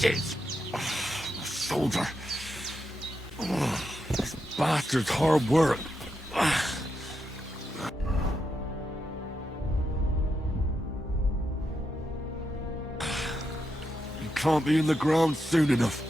pieces. My shoulder. This bastard's hard work. You can't be in the ground soon enough.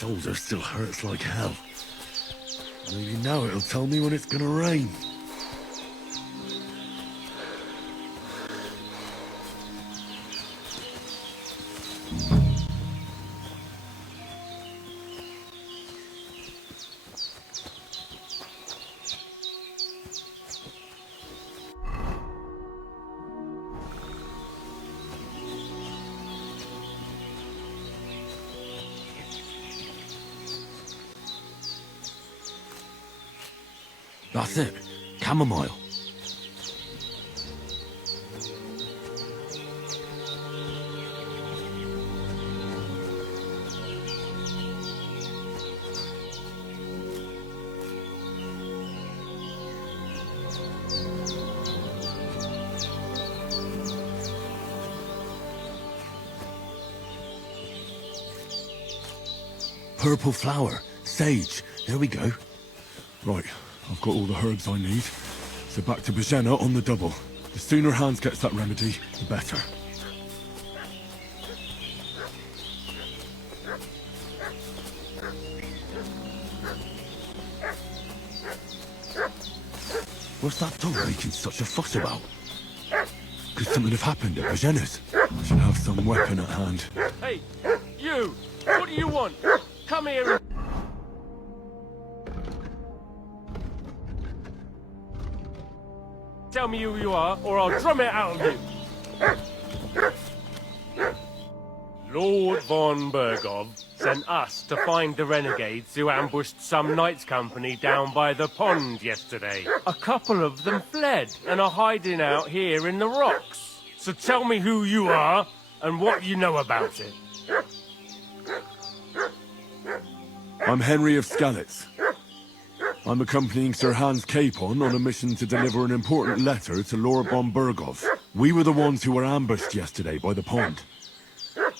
shoulder still hurts like hell. Maybe now it'll tell me when it's gonna rain. That's it. Chamomile. Purple flower. Sage. There we go. Right. I've got all the herbs I need. So back to Bajena on the double. The sooner Hans gets that remedy, the better. What's that dog making such a fuss about? Could something have happened at Bajena's? I should have some weapon at hand. Hey, you! What do you want? Come here and... Tell me who you are, or I'll drum it out of you. Lord von Bergov sent us to find the renegades who ambushed some knights' company down by the pond yesterday. A couple of them fled and are hiding out here in the rocks. So tell me who you are and what you know about it. I'm Henry of Skalitz. I'm accompanying Sir Hans Capon on a mission to deliver an important letter to Lord von Bergov. We were the ones who were ambushed yesterday by the pond.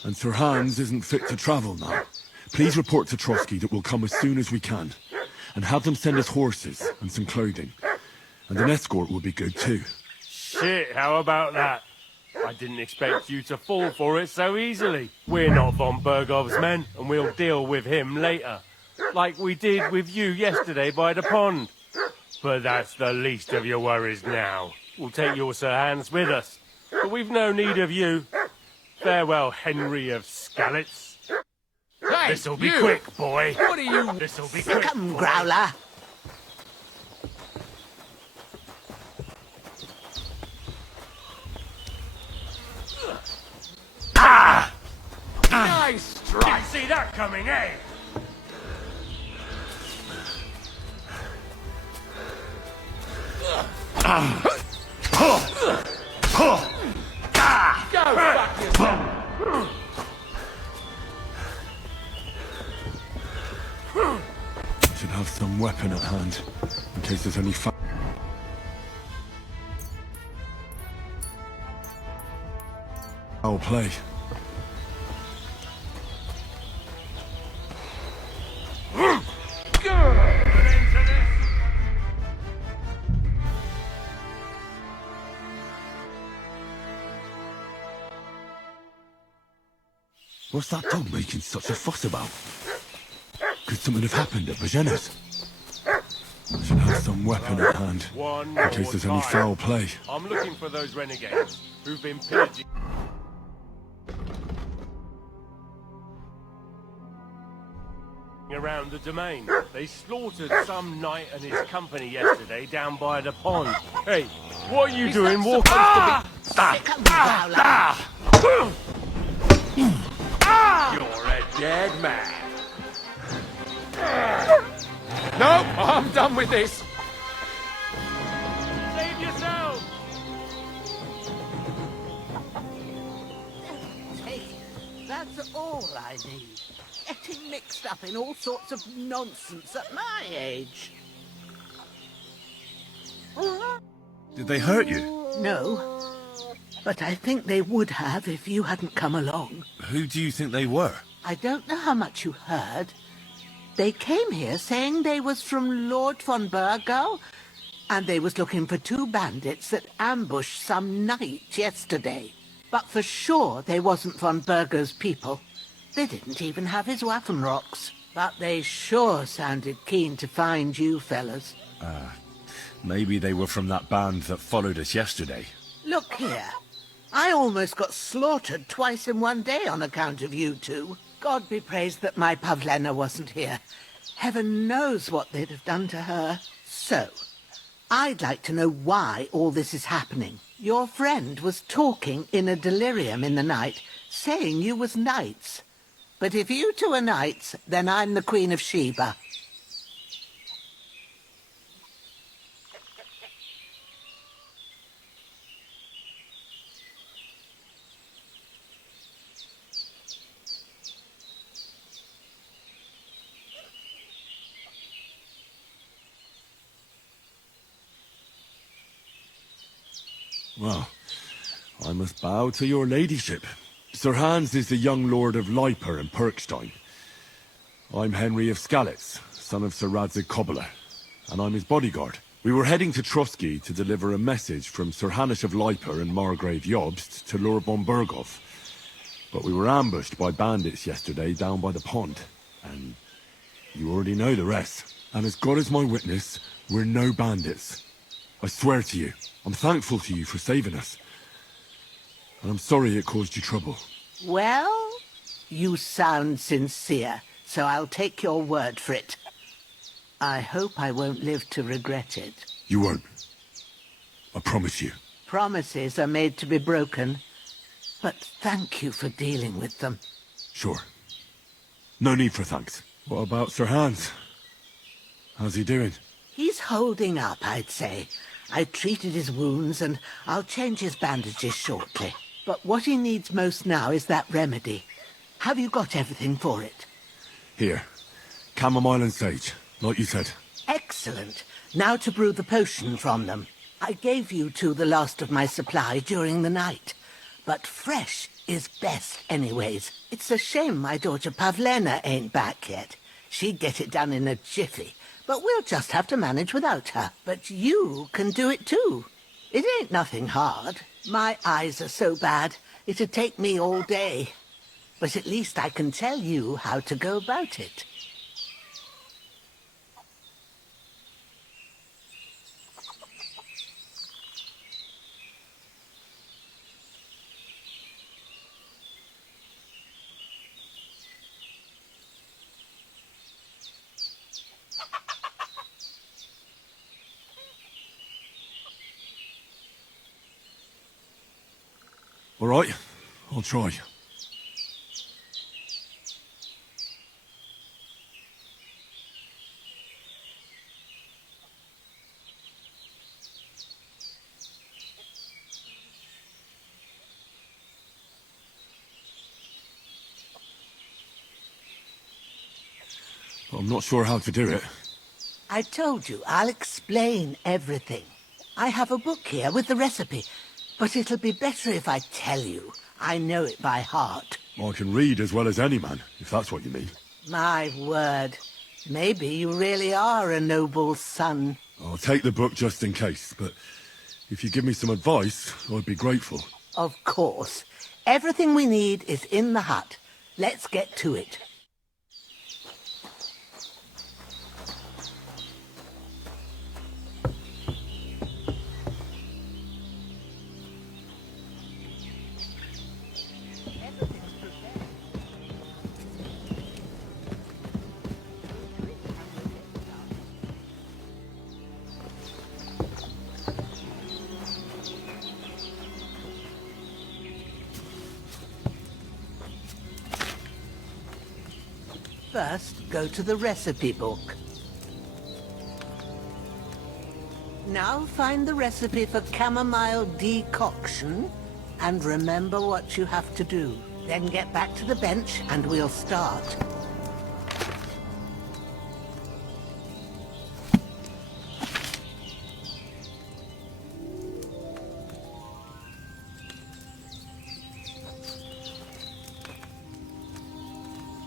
And Sir Hans isn't fit to travel now. Please report to Trotsky that we'll come as soon as we can. And have them send us horses and some clothing. And an escort would be good too. Shit, how about that? I didn't expect you to fall for it so easily. We're not von Bergov's men, and we'll deal with him later. Like we did with you yesterday by the pond. But that's the least of your worries now. We'll take your Sir Hans with us. But we've no need of you. Farewell, Henry of Skalitz. Hey, This'll be quick, boy. What are you... This'll be quick. Come, Growler. Ah! Nice strike! Didn't see that coming, eh? Go fuck yourself! I should have some weapon at hand, in case there's any foul play. What's that dog making such a fuss about? Could something have happened at Bajena's? I should have some weapon at hand, in case there's any foul play. I'm looking for those renegades who've been pillaging around the domain. They slaughtered some knight and his company yesterday down by the pond. Hey, what are you doing walking? Come, Growler. You're a dead man. No, I'm done with this. Save yourself! Hey, that's all I need. Getting mixed up in all sorts of nonsense at my age. Did they hurt you? No, but I think they would have if you hadn't come along. Who do you think they were? I don't know how much you heard. They came here saying they was from Lord von Bergo, and they was looking for two bandits that ambushed some knight yesterday. But for sure they wasn't von Bergo's people. They didn't even have his Waffenrocks. But they sure sounded keen to find you fellas. Maybe they were from that band that followed us yesterday. Look here. I almost got slaughtered twice in one day on account of you two. God be praised that my Pavlena wasn't here. Heaven knows what they'd have done to her. So, I'd like to know why all this is happening. Your friend was talking in a delirium in the night, saying you was knights. But if you two are knights, then I'm the Queen of Sheba. Well, I must bow to your ladyship. Sir Hans is the young lord of Leiper and Perkstein. I'm Henry of Skalitz, son of Sir Radzig Kobyla, and I'm his bodyguard. We were heading to Trotsky to deliver a message from Sir Hanish of Leiper and Margrave Jobst to Lord von Berghoff. But we were ambushed by bandits yesterday down by the pond, and you already know the rest. And as God is my witness, we're no bandits. I swear to you, I'm thankful to you for saving us. And I'm sorry it caused you trouble. Well, you sound sincere, so I'll take your word for it. I hope I won't live to regret it. You won't. I promise you. Promises are made to be broken, but thank you for dealing with them. Sure. No need for thanks. What about Sir Hans? How's he doing? He's holding up, I'd say. I treated his wounds, and I'll change his bandages shortly. But what he needs most now is that remedy. Have you got everything for it? Here. Chamomile and sage, like you said. Excellent. Now to brew the potion from them. I gave you two the last of my supply during the night. But fresh is best anyways. It's a shame my daughter Pavlena ain't back yet. She'd get it done in a jiffy. But we'll just have to manage without her. But you can do it too. It ain't nothing hard. My eyes are so bad, it'd take me all day. But at least I can tell you how to go about it. All right, I'll try. I'm not sure how to do it. I told you, I'll explain everything. I have a book here with the recipe, but it'll be better if I tell you. I know it by heart. I can read as well as any man, if that's what you mean. My word. Maybe you really are a noble son. I'll take the book just in case, but if you give me some advice, I'd be grateful. Of course. Everything we need is in the hut. Let's get to it. First, go to the recipe book. Now find the recipe for chamomile decoction, and remember what you have to do. Then get back to the bench, and we'll start.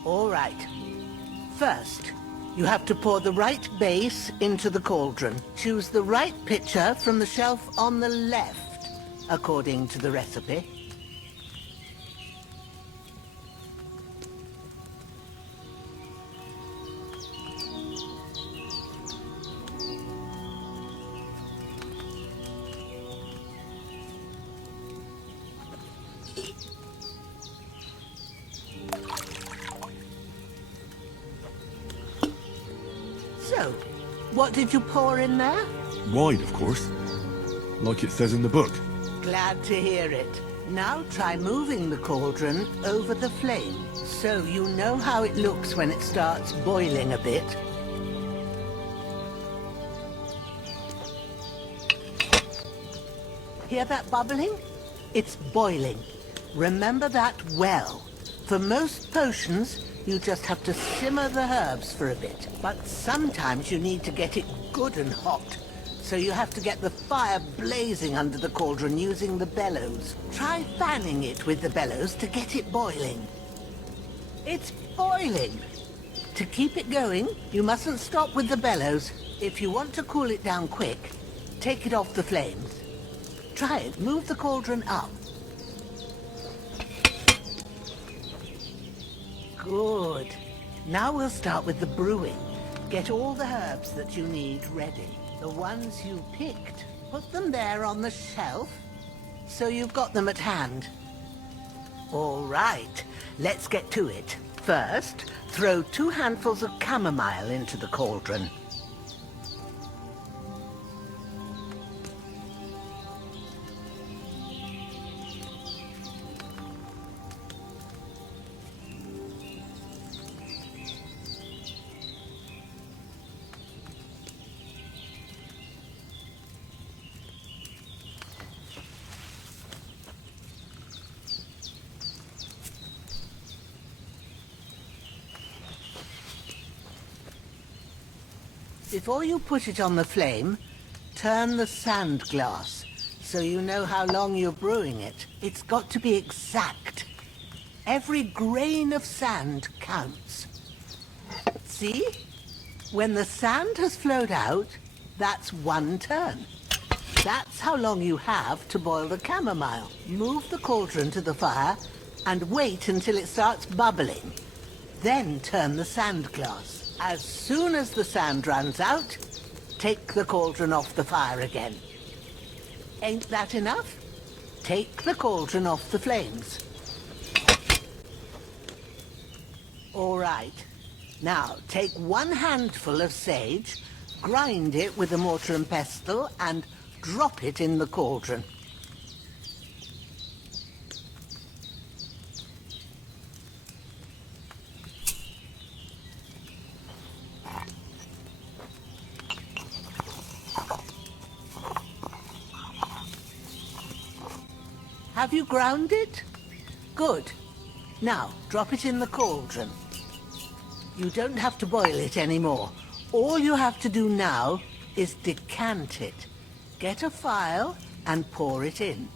All right. First, you have to pour the right base into the cauldron. Choose the right pitcher from the shelf on the left, according to the recipe. So, what did you pour in there? Wine, of course. Like it says in the book. Glad to hear it. Now try moving the cauldron over the flame, so you know how it looks when it starts boiling a bit. Hear that bubbling? It's boiling. Remember that well. For most potions, you just have to simmer the herbs for a bit. But sometimes you need to get it good and hot. So you have to get the fire blazing under the cauldron using the bellows. Try fanning it with the bellows to get it boiling. It's boiling. To keep it going, you mustn't stop with the bellows. If you want to cool it down quick, take it off the flames. Try it. Move the cauldron up. Good. Now we'll start with the brewing. Get all the herbs that you need ready. The ones you picked, put them there on the shelf, so you've got them at hand. All right, let's get to it. First, throw 2 handfuls of chamomile into the cauldron. Before you put it on the flame, turn the sand glass so you know how long you're brewing it. It's got to be exact. Every grain of sand counts. See? When the sand has flowed out, that's 1 turn. That's how long you have to boil the chamomile. Move the cauldron to the fire and wait until it starts bubbling. Then turn the sand glass. As soon as the sand runs out, take the cauldron off the fire again. Ain't that enough? Take the cauldron off the flames. All right. Now, take 1 handful of sage, grind it with a mortar and pestle, and drop it in the cauldron. Have you ground it? Good. Now, drop it in the cauldron. You don't have to boil it anymore. All you have to do now is decant it. Get a phial and pour it in.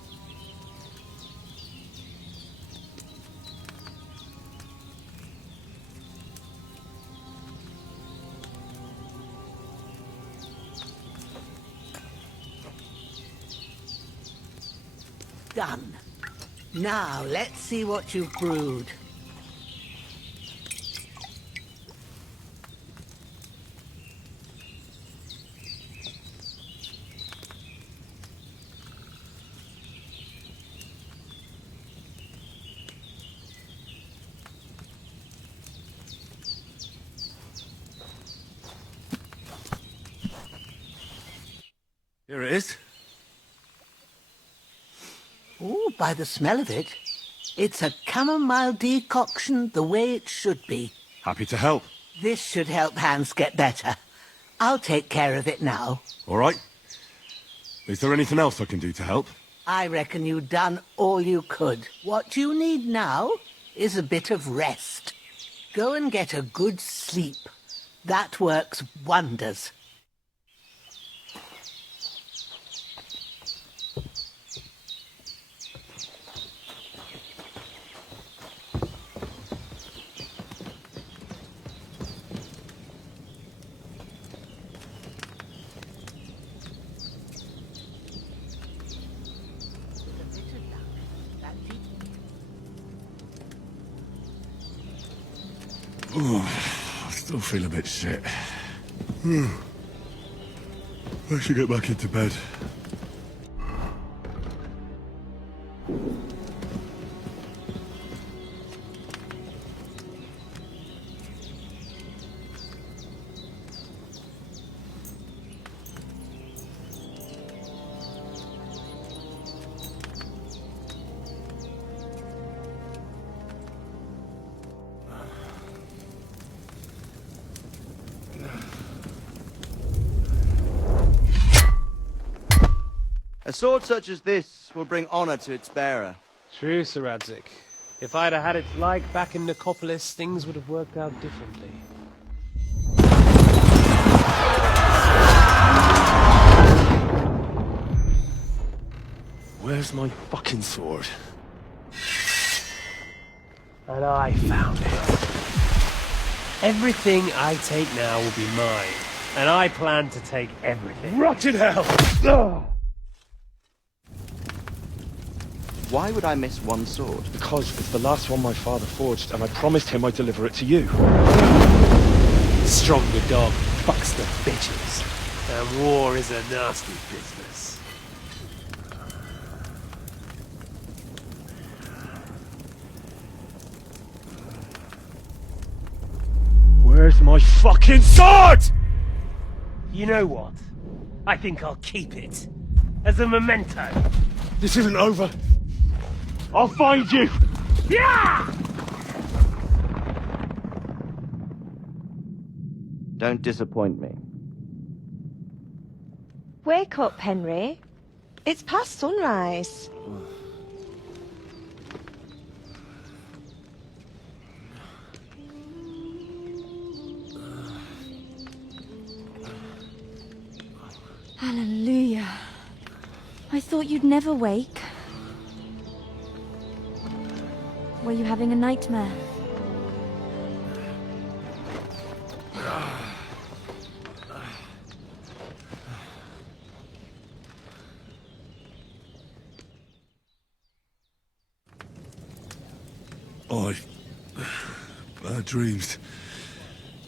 Done. Now, let's see what you've brewed. Here it is. Ooh, by the smell of it, it's a chamomile decoction the way it should be. Happy to help. This should help Hans get better. I'll take care of it now. All right. Is there anything else I can do to help? I reckon you've done all you could. What you need now is a bit of rest. Go and get a good sleep. That works wonders. I still feel a bit shit. I should get back into bed. A sword such as this will bring honor to its bearer. True, Sir Radzik. If I'd have had its like back in Nicopolis, things would have worked out differently. Where's my fucking sword? And I found it. Everything I take now will be mine. And I plan to take everything. Rotten hell! Why would I miss one sword? Because it's the last one my father forged, and I promised him I'd deliver it to you. Stronger dog fucks the bitches. And war is a nasty business. Where's my fucking sword? You know what? I think I'll keep it. As a memento. This isn't over. I'll find you! Yeah! Don't disappoint me. Wake up, Henry. It's past sunrise. Hallelujah. I thought you'd never wake. Were you having a nightmare? Bad dreams.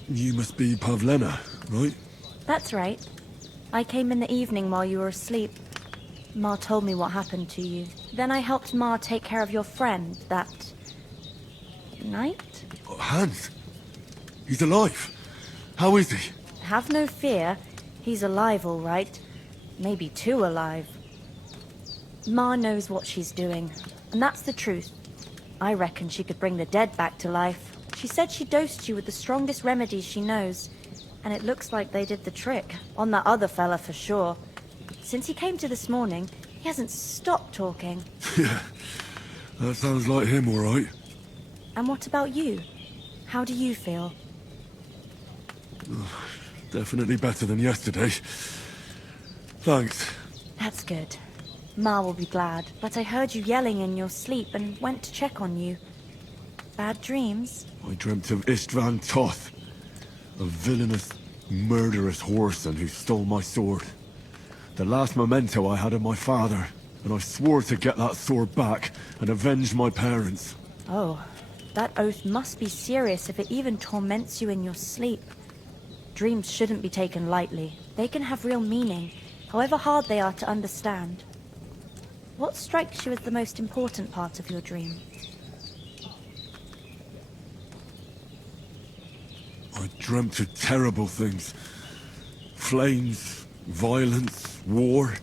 You must be Pavlena, right? That's right. I came in the evening while you were asleep. Ma told me what happened to you. Then I helped Ma take care of your friend that night? Hans? He's alive. How is he? Have no fear. He's alive, all right. Maybe too alive. Ma knows what she's doing, and that's the truth. I reckon she could bring the dead back to life. She said she dosed you with the strongest remedies she knows, and it looks like they did the trick. On that other fella for sure. Since he came to this morning, he hasn't stopped talking. Yeah, that sounds like him, all right. And what about you? How do you feel? Definitely better than yesterday. Thanks. That's good. Ma will be glad, but I heard you yelling in your sleep and went to check on you. Bad dreams? I dreamt of Istvan Toth, a villainous, murderous whoreson who stole my sword. The last memento I had of my father, and I swore to get that sword back and avenge my parents. Oh, that oath must be serious if it even torments you in your sleep. Dreams shouldn't be taken lightly. They can have real meaning, however hard they are to understand. What strikes you as the most important part of your dream? I dreamt of terrible things. Flames, violence, war.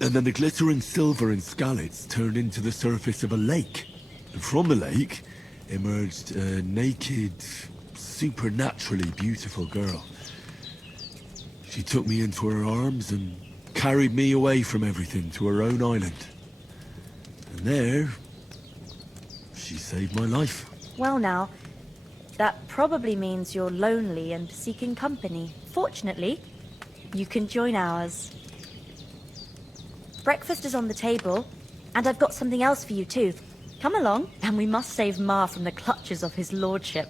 And then the glittering silver in Skalitz turned into the surface of a lake. And from the lake emerged a naked, supernaturally beautiful girl. She took me into her arms and carried me away from everything to her own island. And there, she saved my life. Well now, that probably means you're lonely and seeking company. Fortunately, you can join ours. Breakfast is on the table, and I've got something else for you too. Come along, and we must save Ma from the clutches of his lordship.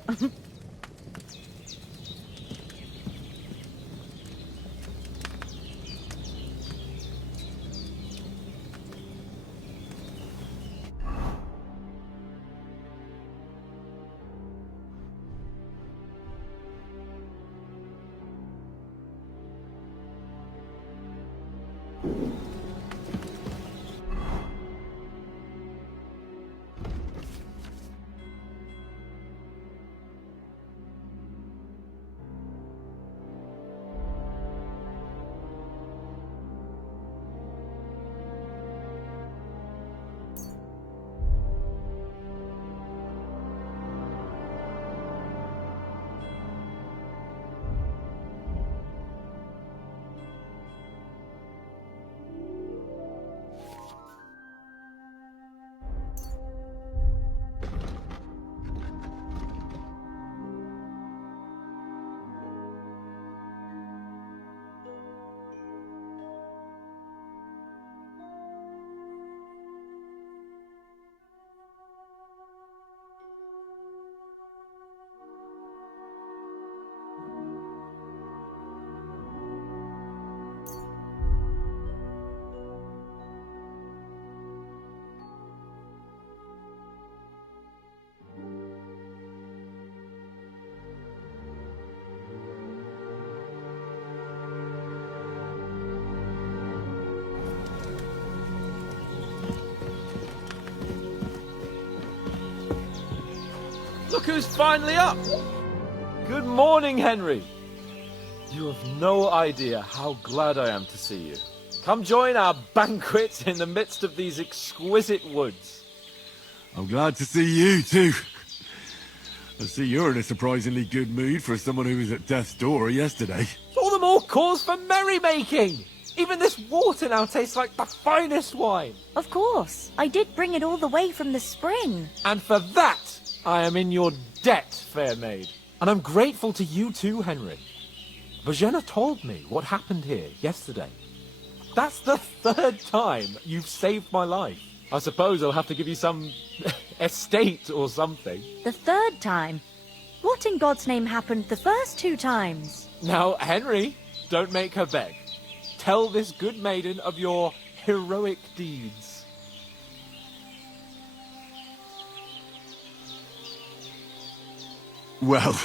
Look who's finally up! Good morning, Henry. You have no idea how glad I am to see you. Come join our banquet in the midst of these exquisite woods. I'm glad to see you too. I see you're in a surprisingly good mood for someone who was at death's door yesterday. All the more cause for merrymaking! Even this water now tastes like the finest wine. Of course. I did bring it all the way from the spring. And for that, I am in your debt, fair maid. And I'm grateful to you too, Henry. Virginia told me what happened here yesterday. That's the 3rd time you've saved my life. I suppose I'll have to give you some estate or something. The 3rd time? What in God's name happened the first 2 times? Now, Henry, don't make her beg. Tell this good maiden of your heroic deeds. Well,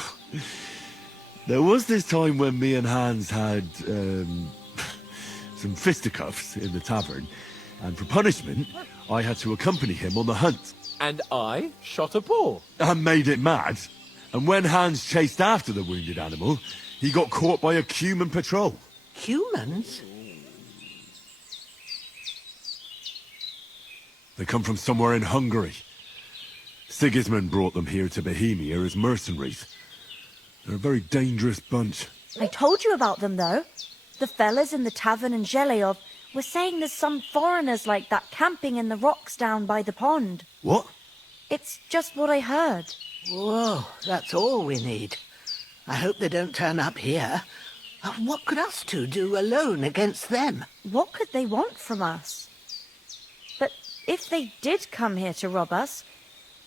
there was this time when me and Hans had some fisticuffs in the tavern, and for punishment, I had to accompany him on the hunt. And I shot a boar. And made it mad. And when Hans chased after the wounded animal, he got caught by a human patrol. Humans? They come from somewhere in Hungary. Sigismund brought them here to Bohemia as mercenaries. They're a very dangerous bunch. I told you about them, though. The fellas in the tavern in Zheleov were saying there's some foreigners like that camping in the rocks down by the pond. What? It's just what I heard. Whoa, that's all we need. I hope they don't turn up here. What could us two do alone against them? What could they want from us? But if they did come here to rob us,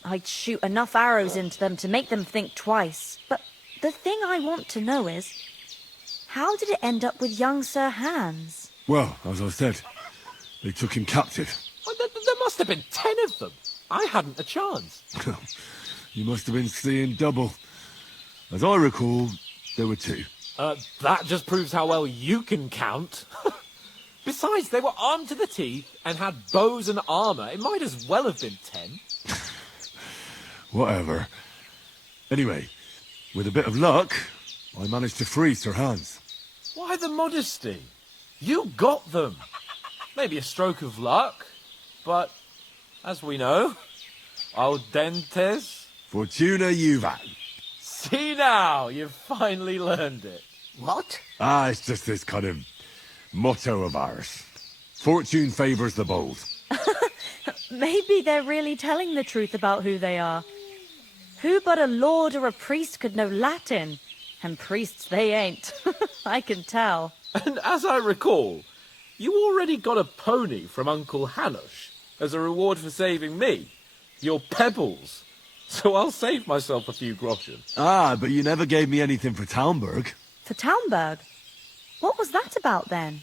I'd shoot enough arrows into them to make them think twice. But the thing I want to know is, how did it end up with young Sir Hans? Well, as I said, they took him captive. Well, there must have been 10 of them. I hadn't a chance. You must have been seeing double. As I recall, there were 2. That just proves how well you can count. Besides, they were armed to the teeth and had bows and armour. It might as well have been 10. Whatever. Anyway, with a bit of luck, I managed to free Sir Hans. Why the modesty? You got them. Maybe a stroke of luck, but as we know, audentes. Fortuna juvat. See now, you've finally learned it. What? It's just this kind of motto of ours. Fortune favours the bold. Maybe they're really telling the truth about who they are. Who but a lord or a priest could know Latin? And priests they ain't. I can tell. And as I recall, you already got a pony from Uncle Hanush as a reward for saving me. Your pebbles. So I'll save myself a few groschen. But you never gave me anything for Talmberg. For Talmberg? What was that about then?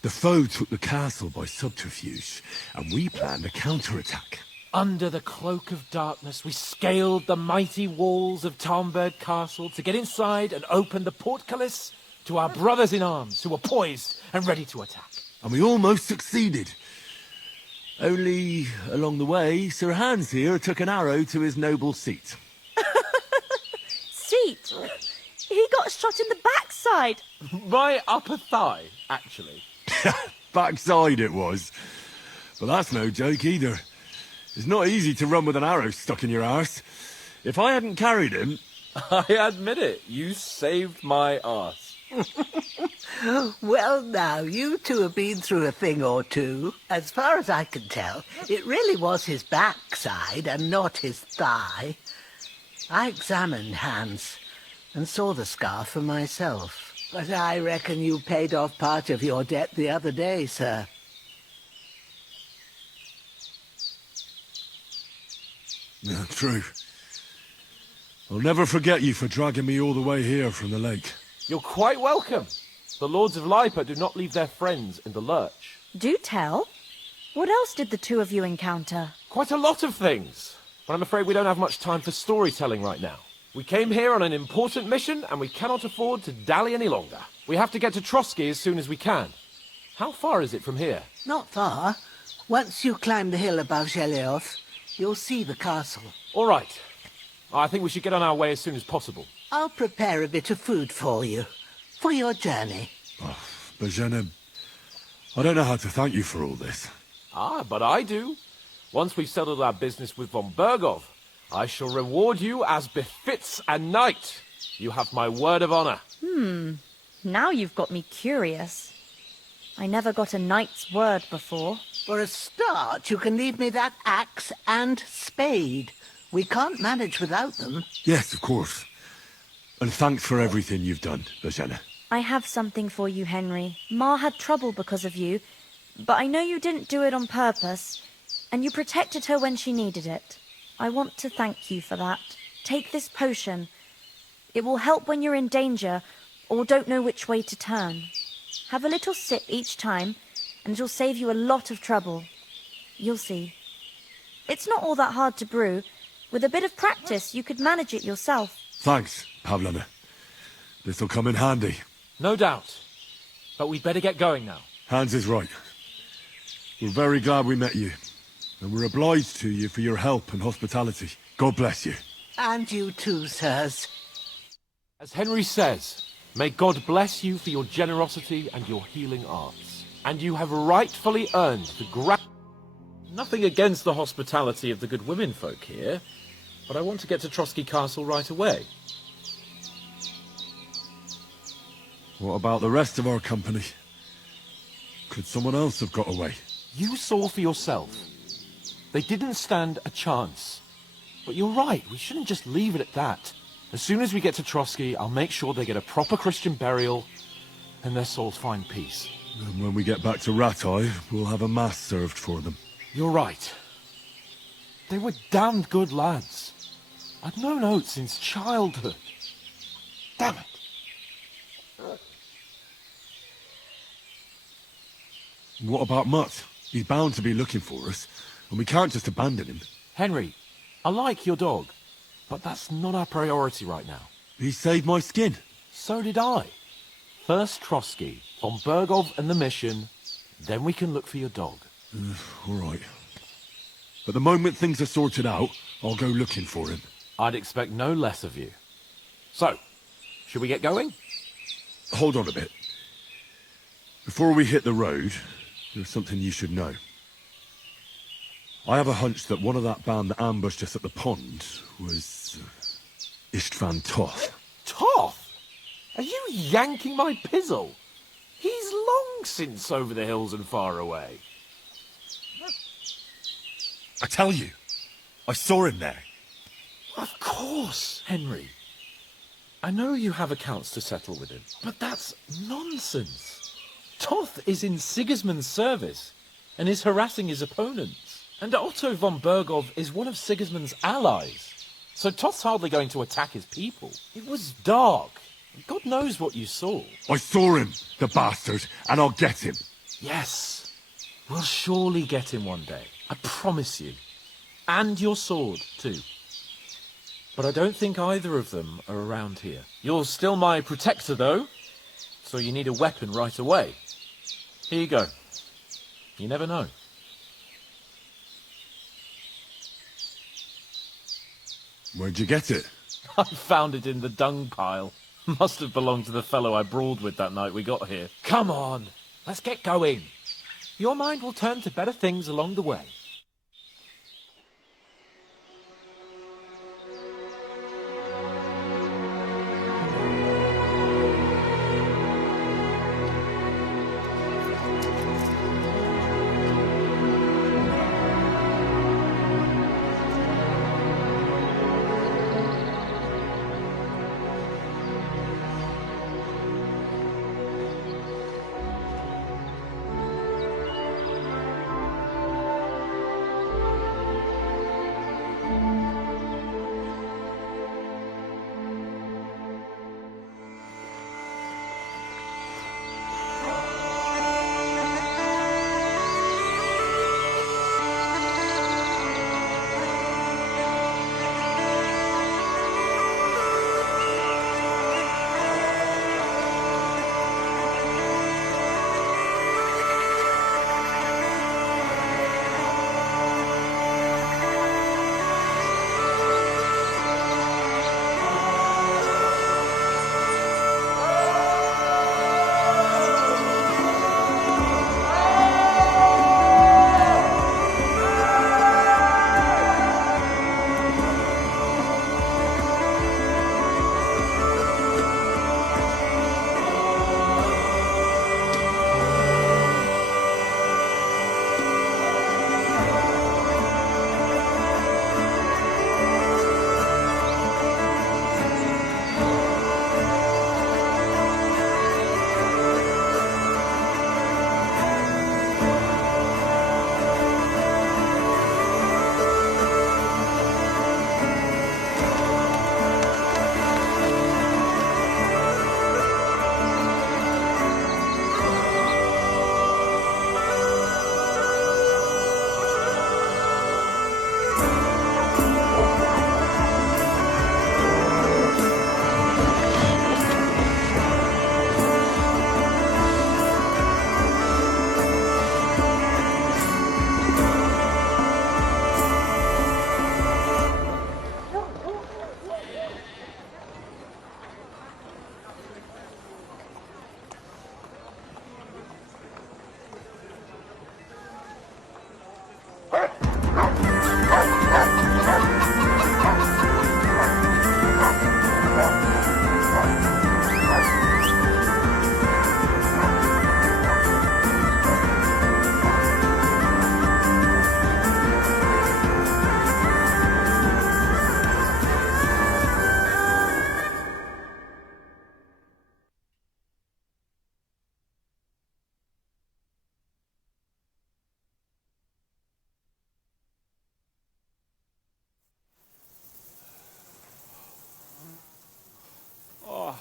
The foe took the castle by subterfuge, and we planned a counterattack. Under the cloak of darkness, we scaled the mighty walls of Talmberg Castle to get inside and open the portcullis to our brothers in arms who were poised and ready to attack. And we almost succeeded. Only, along the way, Sir Hans here took an arrow to his noble seat. Seat? He got shot in the backside. My upper thigh, actually. Backside it was. But that's no joke either. It's not easy to run with an arrow stuck in your arse. If I hadn't carried him... I admit it, you saved my arse. Well, now, you two have been through a thing or two. As far as I can tell, it really was his backside and not his thigh. I examined Hans and saw the scar for myself. But I reckon you paid off part of your debt the other day, sir. Yeah, true. I'll never forget you for dragging me all the way here from the lake. You're quite welcome. The Lords of Lipa do not leave their friends in the lurch. Do tell. What else did the two of you encounter? Quite a lot of things. But I'm afraid we don't have much time for storytelling right now. We came here on an important mission, and we cannot afford to dally any longer. We have to get to Trotsky as soon as we can. How far is it from here? Not far. Once you climb the hill above Zheleov, You'll see the castle. All right. I think we should get on our way as soon as possible. I'll prepare a bit of food for you, for your journey. Bozhena, I don't know how to thank you for all this. Ah, but I do. Once we've settled our business with von Bergov, I shall reward you as befits a knight. You have my word of honor. Now you've got me curious. I never got a knight's word before. For a start, you can leave me that axe and spade. We can't manage without them. Yes, of course. And thanks for everything you've done, Bozhena. I have something for you, Henry. Ma had trouble because of you, but I know you didn't do it on purpose, and you protected her when she needed it. I want to thank you for that. Take this potion. It will help when you're in danger or don't know which way to turn. Have a little sip each time, and it'll save you a lot of trouble. You'll see. It's not all that hard to brew. With a bit of practice, you could manage it yourself. Thanks, Pavlana. This'll come in handy. No doubt. But we'd better get going now. Hans is right. We're very glad we met you. And we're obliged to you for your help and hospitality. God bless you. And you too, sirs. As Henry says, may God bless you for your generosity and your healing arts. And you have rightfully earned the Nothing against the hospitality of the good women folk here, but I want to get to Trotsky Castle right away. What about the rest of our company? Could someone else have got away? You saw for yourself. They didn't stand a chance. But you're right, we shouldn't just leave it at that. As soon as we get to Trotsky, I'll make sure they get a proper Christian burial and their souls find peace. And when we get back to Ratai, we'll have a mass served for them. You're right. They were damned good lads. I'd known Oates since childhood. Damn it. What about Mutt? He's bound to be looking for us, and we can't just abandon him. Henry, I like your dog, but that's not our priority right now. He saved my skin. So did I. First Trotsky, von Bergov and the mission, then we can look for your dog. All right. But the moment things are sorted out, I'll go looking for him. I'd expect no less of you. So, should we get going? Hold on a bit. Before we hit the road, there's something you should know. I have a hunch that one of that band that ambushed us at the pond was Istvan Toth. Toth? Are you yanking my pizzle? He's long since over the hills and far away. I tell you, I saw him there. Of course, Henry. I know you have accounts to settle with him, but that's nonsense. Toth is in Sigismund's service and is harassing his opponents. And Otto von Bergov is one of Sigismund's allies. So Toth's hardly going to attack his people. It was dark. God knows what you saw. I saw him, the bastard, and I'll get him. Yes. We'll surely get him one day. I promise you. And your sword, too. But I don't think either of them are around here. You're still my protector, though. So you need a weapon right away. Here you go. You never know. Where'd you get it? I found it in the dung pile. Must have belonged to the fellow I brawled with that night we got here. Come on, let's get going. Your mind will turn to better things along the way.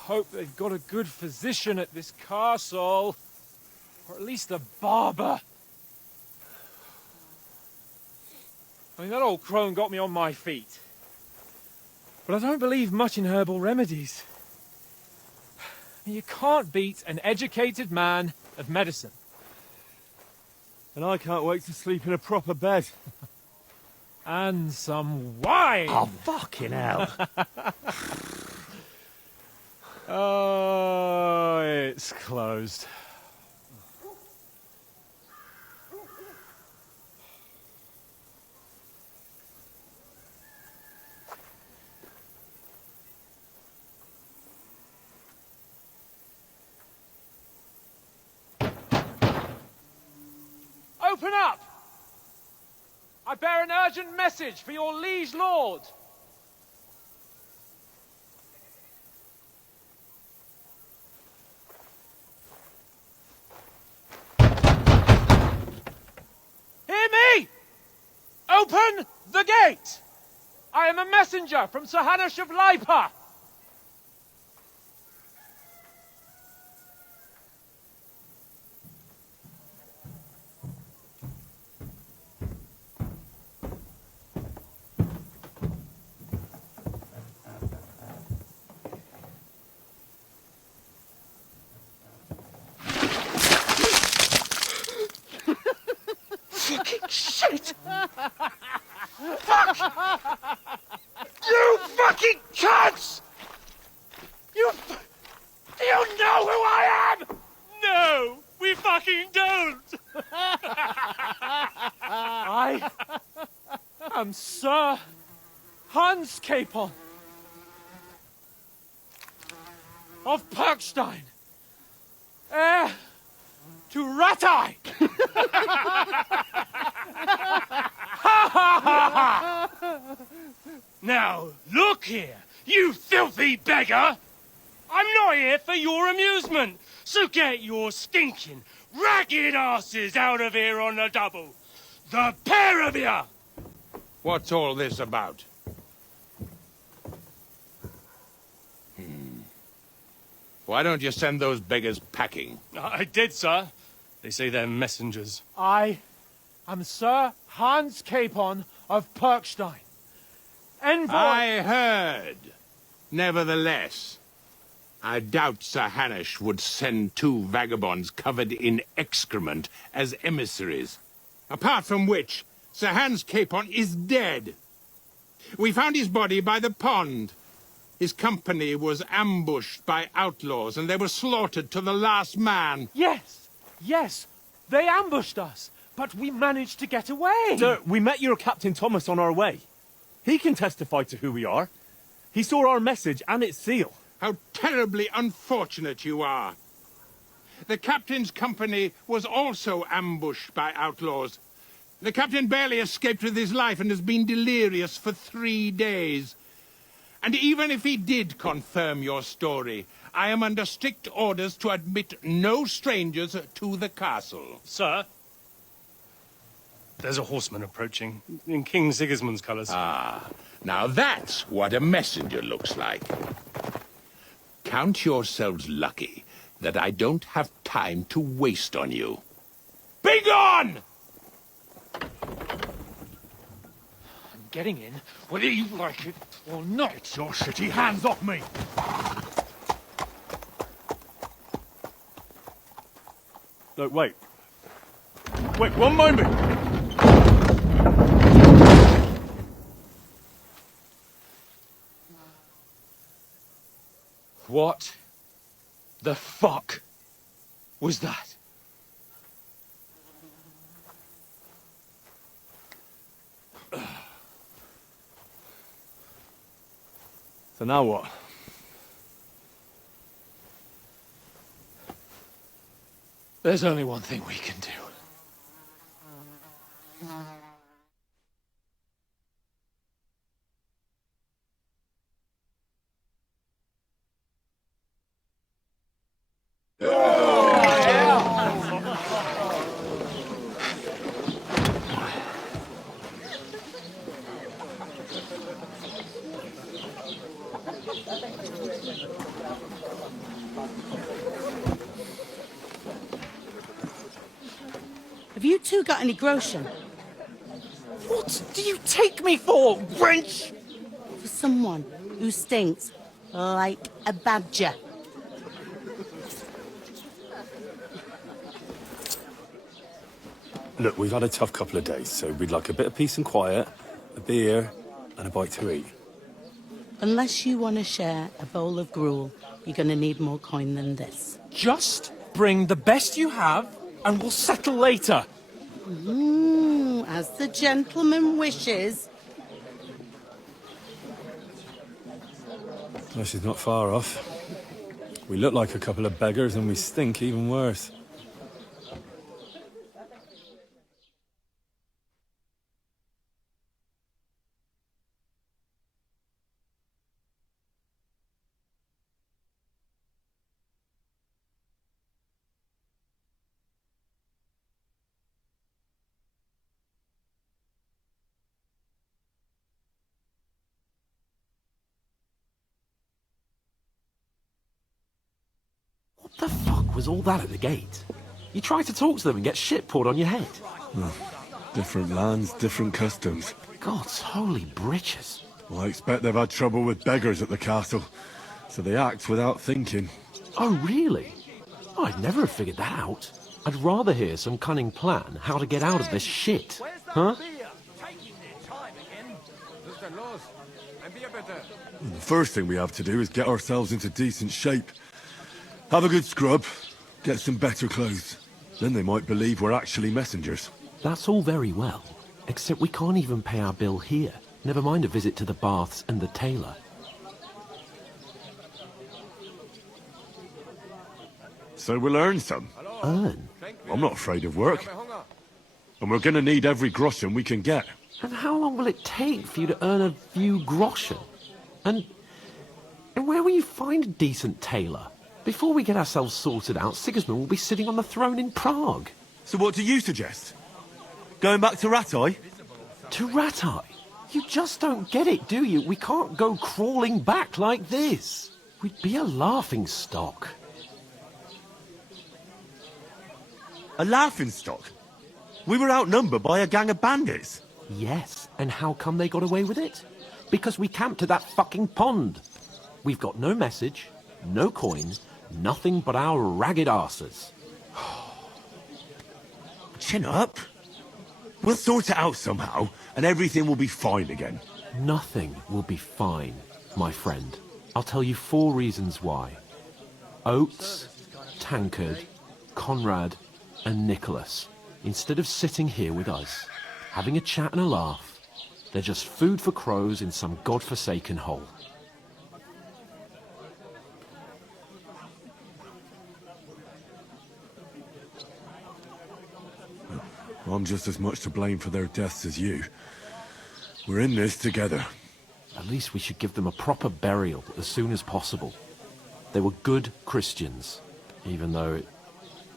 hope they've got a good physician at this castle. Or at least a barber. I mean, that old crone got me on my feet. But I don't believe much in herbal remedies. You can't beat an educated man of medicine. And I can't wait to sleep in a proper bed. And some wine! Oh, fucking hell. Oh, it's closed. Open up! I bear an urgent message for your liege lord. Hear me! Open the gate! I am a messenger from Sir Hanush of Lipa. Shit! Fuck! You fucking cunts! Do you know who I am? No, we fucking don't! I am Sir Hans Capon of Perkstein, heir to Ratai! Now, look here, you filthy beggar! I'm not here for your amusement, so get your stinking, ragged asses out of here on the double. The pair of you! What's all this about? Why don't you send those beggars packing? I did, sir. They say they're messengers. I am Sir Hans Capon of Perkstein. Envoy... I heard. Nevertheless, I doubt Sir Hanush would send two vagabonds covered in excrement as emissaries. Apart from which, Sir Hans Capon is dead. We found his body by the pond. His company was ambushed by outlaws, and they were slaughtered to the last man. Yes, yes, they ambushed us, but we managed to get away. Sir, we met your Captain Thomas on our way. He can testify to who we are. He saw our message and its seal. How terribly unfortunate you are. The captain's company was also ambushed by outlaws. The captain barely escaped with his life and has been delirious for 3 days. And even if he did confirm your story, I am under strict orders to admit no strangers to the castle. Sir, there's a horseman approaching in King Sigismund's colours. Ah, now that's what a messenger looks like. Count yourselves lucky that I don't have time to waste on you. Be gone! I'm getting in, whether you like it or not. Get your shitty hands off me! No, wait. Wait, one moment! What the fuck was that? So now what? There's only one thing we can do. Have you two got any groschen? What do you take me for, wench? For someone who stinks like a badger. Look, we've had a tough couple of days, so we'd like a bit of peace and quiet, a beer, and a bite to eat. Unless you want to share a bowl of gruel, you're going to need more coin than this. Just bring the best you have, and we'll settle later. As the gentleman wishes. Well, she's not far off. We look like a couple of beggars, and we stink even worse. What the fuck was all that at the gate? You try to talk to them and get shit poured on your head. Different lands, different customs. God's holy britches. Well, I expect they've had trouble with beggars at the castle, so they act without thinking. Oh, really? Oh, I'd never have figured that out. I'd rather hear some cunning plan how to get out of this shit. Huh? The first thing we have to do is get ourselves into decent shape. Have a good scrub, get some better clothes. Then they might believe we're actually messengers. That's all very well, except we can't even pay our bill here. Never mind a visit to the baths and the tailor. So we'll earn some. Earn? I'm not afraid of work. And we're gonna need every groschen we can get. And how long will it take for you to earn a few groschen? And where will you find a decent tailor? Before we get ourselves sorted out, Sigismund will be sitting on the throne in Prague. So what do you suggest? Going back to Ratai? To Ratai? You just don't get it, do you? We can't go crawling back like this. We'd be a laughing stock. A laughing stock? We were outnumbered by a gang of bandits. Yes, and how come they got away with it? Because we camped at that fucking pond. We've got no message, no coin, nothing but our ragged arses. Chin up. We'll sort it out somehow, and everything will be fine again. Nothing will be fine, my friend. I'll tell you 4 reasons why. Oates, Tankard, Conrad, and Nicholas, instead of sitting here with us, having a chat and a laugh, they're just food for crows in some godforsaken hole. I'm just as much to blame for their deaths as you. We're in this together. At least we should give them a proper burial as soon as possible. They were good Christians, even though it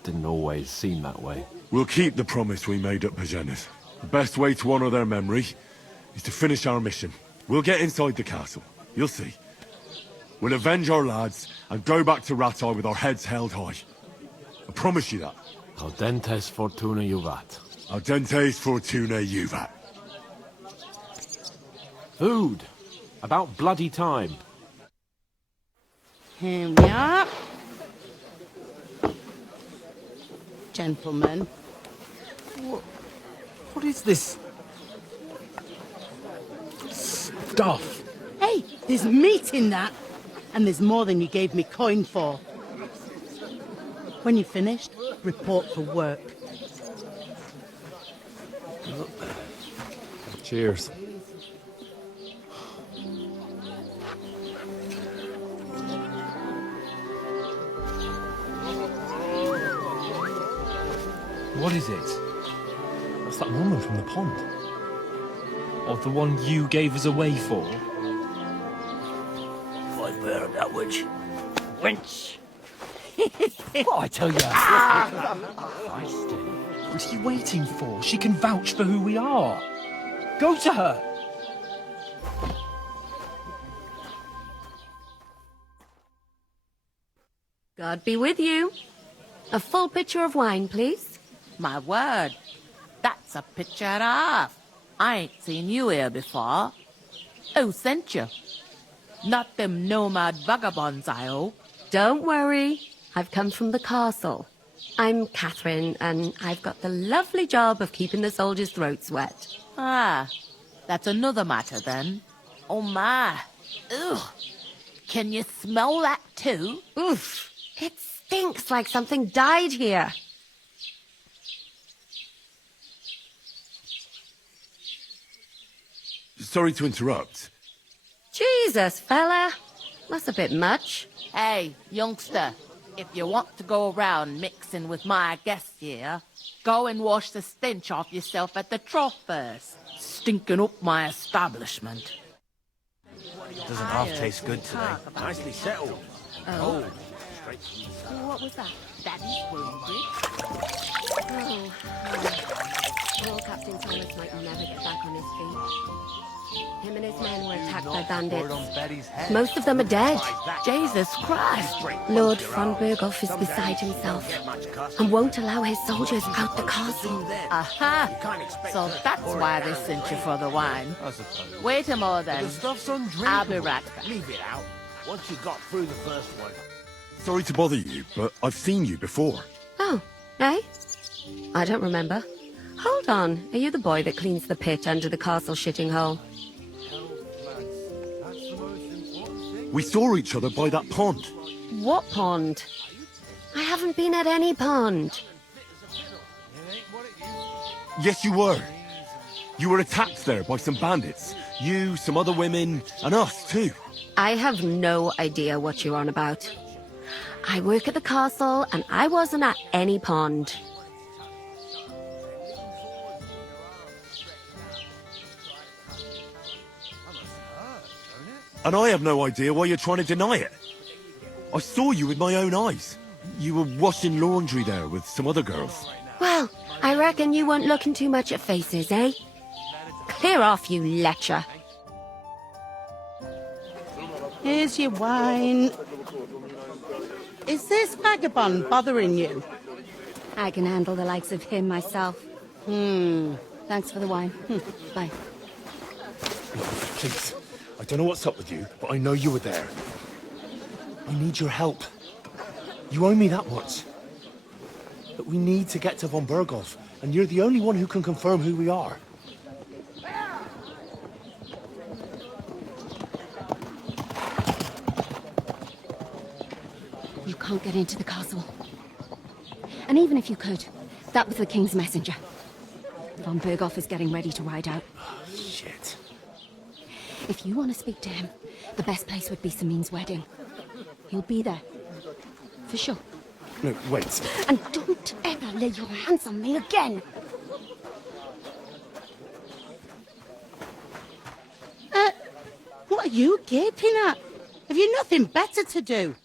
didn't always seem that way. We'll keep the promise we made at Pagenis. The best way to honor their memory is to finish our mission. We'll get inside the castle. You'll see. We'll avenge our lads and go back to Ratai with our heads held high. I promise you that. Audentes fortuna juvat. Audentes fortuna juvat. Food. About bloody time. Here we are. Gentlemen. What is this stuff? Hey, there's meat in that. And there's more than you gave me coin for. When you're finished, report for work. Cheers. What is it? That's that woman from the pond. Or the one you gave us away for? I bear that witch. Wench! What I tell you? What are you waiting for? She can vouch for who we are. Go to her. God be with you. A full pitcher of wine, please. My word, that's a picture and a half. I ain't seen you here before. Who sent you? Not them nomad vagabonds, I hope. Don't worry. I've come from the castle. I'm Catherine, and I've got the lovely job of keeping the soldiers' throats wet. Ah, that's another matter then. Oh my. Ugh. Can you smell that too? Oof. It stinks like something died here. Sorry to interrupt. Jesus, fella. That's a bit much. Hey, youngster, if you want to go around mixing with my guests here, go and wash the stench off yourself at the trough first. Stinking up my establishment. Doesn't half taste good today. Nicely settled. Oh. Straight from the south. What was that? Daddy's wounded. Oh. Poor Captain Thomas might never get back on his feet. Him and his men were attacked by bandits. Most of them are dead. Jesus Christ. Lord von Berghoff is beside himself and won't allow his soldiers out the castle. Aha! So that's why they sent you for the wine. Wait a more then. The stuff's undrinkable. I'll be right back. Leave it out. Once you got through the first one. Sorry to bother you, but I've seen you before. Oh, eh? I don't remember. Hold on, are you the boy that cleans the pit under the castle shitting hole? We saw each other by that pond. What pond? I haven't been at any pond. Yes, you were. You were attacked there by some bandits. You, some other women, and us too. I have no idea what you're on about. I work at the castle, and I wasn't at any pond. And I have no idea why you're trying to deny it. I saw you with my own eyes. You were washing laundry there with some other girls. Well, I reckon you weren't looking too much at faces, eh? Clear off, you lecher. Here's your wine. Is this vagabond bothering you? I can handle the likes of him myself. Thanks for the wine. Bye. Please. I don't know what's up with you, but I know you were there. I need your help. You owe me that much. But we need to get to von Berghoff, and you're the only one who can confirm who we are. You can't get into the castle. And even if you could, that was the King's messenger. Von Berghoff is getting ready to ride out. Shit. If you want to speak to him, the best place would be Samin's wedding. He'll be there. For sure. No, wait. And don't ever lay your hands on me again! What are you gaping at? Have you nothing better to do?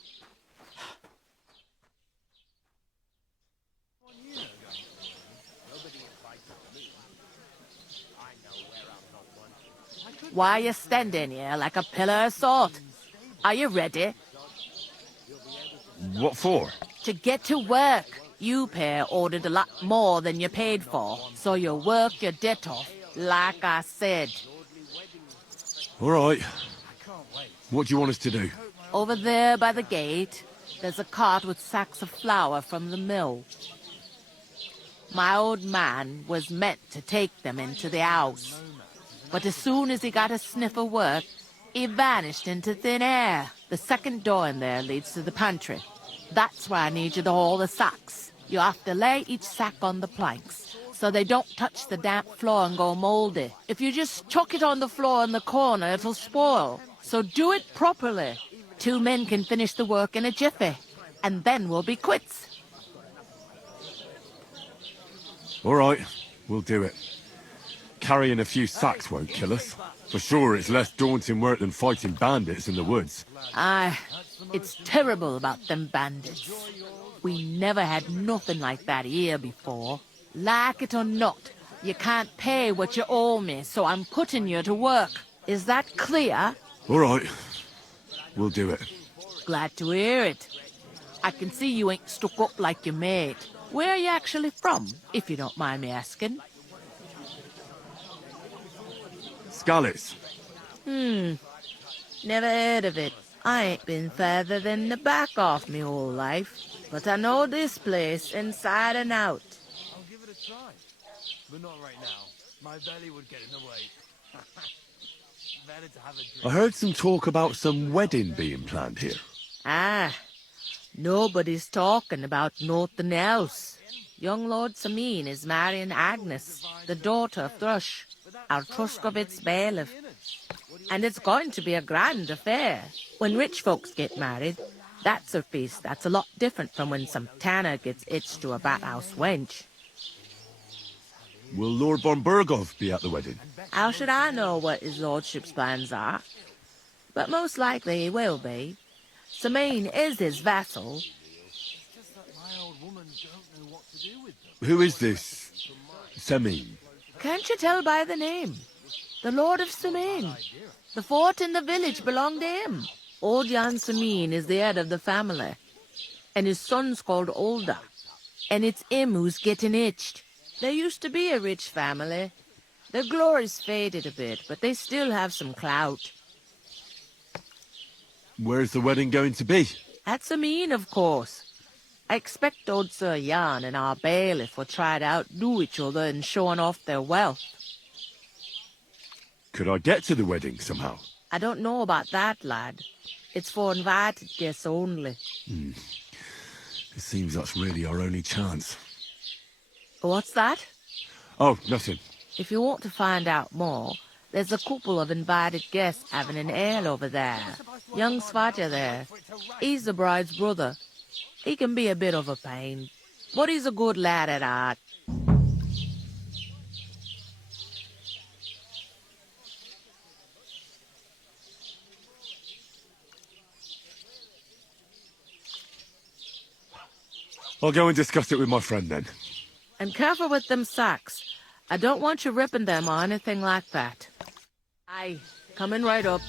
Why are you standing here like a pillar of salt? Are you ready? What for? To get to work. You pair ordered a lot more than you paid for, so you work your debt off, like I said. All right. What do you want us to do? Over there by the gate, there's a cart with sacks of flour from the mill. My old man was meant to take them into the house. But as soon as he got a sniff of work, he vanished into thin air. The second door in there leads to the pantry. That's where I need you to haul the sacks. You have to lay each sack on the planks, so they don't touch the damp floor and go mouldy. If you just chuck it on the floor in the corner, it'll spoil. So do it properly. 2 men can finish the work in a jiffy, and then we'll be quits. All right, we'll do it. Carrying a few sacks won't kill us. For sure, it's less daunting work than fighting bandits in the woods. Aye, it's terrible about them bandits. We never had nothing like that here before. Like it or not, you can't pay what you owe me, so I'm putting you to work. Is that clear? All right, we'll do it. Glad to hear it. I can see you ain't stuck up like your mate. Where are you actually from, if you don't mind me asking? Skalitz. Never heard of it. I ain't been further than the back off me whole life, but I know this place inside and out. I'll give it a try. But not right now. My belly would get in the way. Better to have a drink. I heard some talk about some wedding being planned here. Ah, nobody's talking about nothing else. Young Lord Sameen is marrying Agnes, the daughter of Thrush, our Truskovitz bailiff. And it's going to be a grand affair. When rich folks get married, that's a feast that's a lot different from when some tanner gets hitched to a bathhouse wench. Will Lord von Berghoff be at the wedding? How should I know what his lordship's plans are? But most likely he will be. Sameen is his vassal. Who is this? Sameen. Can't you tell by the name? The Lord of Sameen. The fort in the village belonged to him. Old Jan Sameen is the head of the family. And his son's called Olda. And it's him who's getting hitched. There used to be a rich family. Their glory's faded a bit, but they still have some clout. Where's the wedding going to be? At Sameen, of course. I expect old Sir Jan and our bailiff will try to outdo each other in showing off their wealth. Could I get to the wedding somehow? I don't know about that, lad. It's for invited guests only. It seems that's really our only chance. What's that? Oh, nothing. If you want to find out more, there's a couple of invited guests having an ale over there. Young Svatja there. He's the bride's brother. He can be a bit of a pain, but he's a good lad at heart. I'll go and discuss it with my friend then. And careful with them sacks. I don't want you ripping them or anything like that. Aye, coming right up.